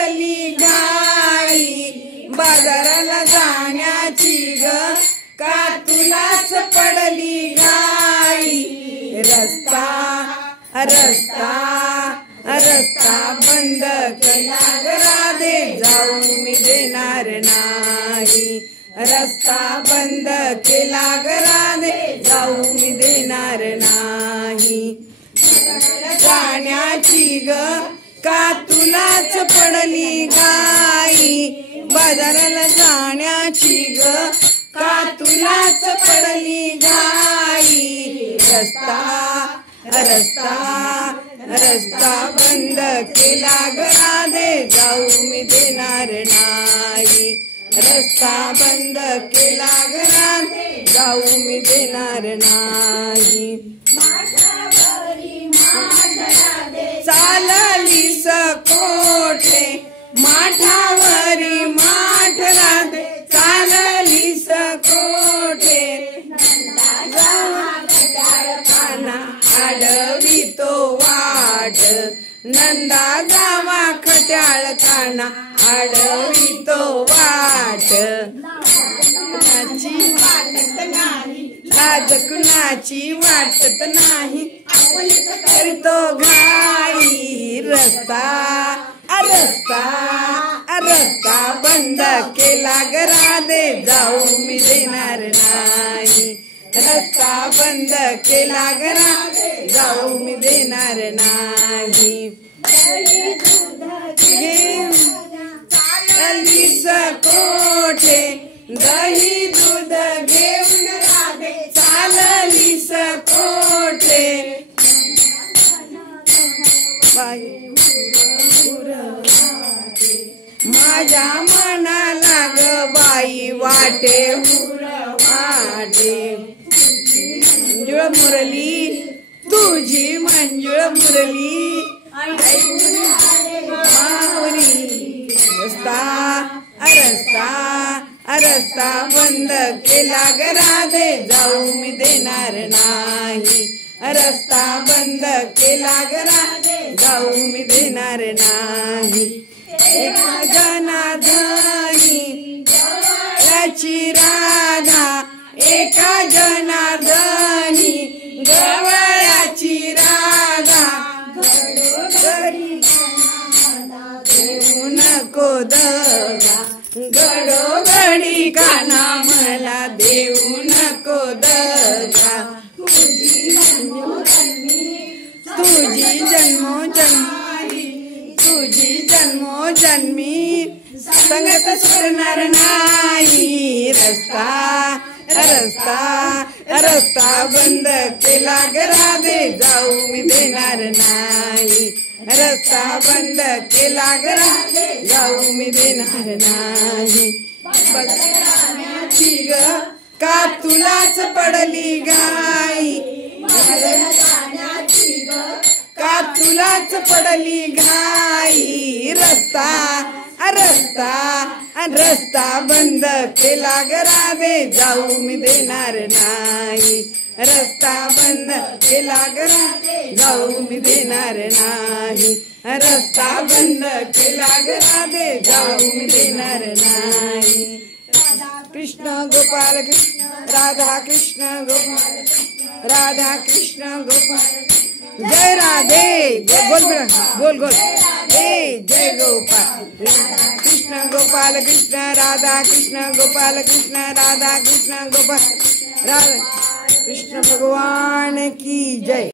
पडली घाई बाजाराला जाण्याची ग का तुलाच पडली घाई रस्ता रस्ता रस्ता बंद केला ग राधे जाऊ मी देणार नाही रस्ता बंद केला ग राधे जाऊ मी देणार नाही जाण्याची ग का तुलाच पडली घाई बाजाराला जाण्याची ग का तुलाच पडली घाई रस्ता रस्ता रस्ता बंद केला ग राधे जाऊ मी देणार नाही रस्ता बंद केला ग राधे जाऊ मी देणार नाही चाललीस कोठे माठावरी माठ राधे चाललीस कोठे आडवी तो वाट नंदा गावा खट्याळ काना आडवी तो वाट लाज कुणाची वाटत नाही करतो घाई रस्ता रस्ता रस्ता बंद केला ग राधे जाऊ मी देणार नाही रस्ता बंद केला ग राधे जाऊ मी देणार नाही चाललीस कोठे दही दूध घेऊन राधे चाललीस कोठे माझ्या मनाला ग बाई वाटे वाटे मंजुळ मुरली तुझी मंजुळ मुरली मावरी रस्ता रस्ता रस्ता बंद केला ग राधे जाऊ मी देणार नाही रस्ता बंद केला ग राधे जाऊ मी देणार नाही एका जनार्दनी गवळ्याची राधा एका जनार्दनी गवळ्याची राधा घडोघरी देऊ नको दगा घडोघडी काना मला देऊ नको दगा तुझी जन्मोजन्मी संगत सुटणार नाही रस्ता रस्ता रस्ता बंद केला ग राधे जाऊ मी देणार नाही रस्ता बंद केला ग राधे जाऊ मी देणार नाही बघण्याची ग का तुलाच पडली घाई का तुलाच पडली घाई रस्ता रस्ता रस्ता बंद केला ग राधे जाऊ मी देणार नाही रस्ता बंद केला ग राधे जाऊ मी देणार नाही रस्ता बंद केला ग राधे जाऊ मी देणार नाही कृष्ण गोपाल कृष्ण राधा कृष्ण गोपाल राधा कृष्ण गोपाल जय राधे गोल गोल गोल जय गोपाल कृष्ण गोपाल कृष्ण राधा कृष्ण गोपाल कृष्ण राधा कृष्ण गोपाल राधा कृष्ण भगवान की जय।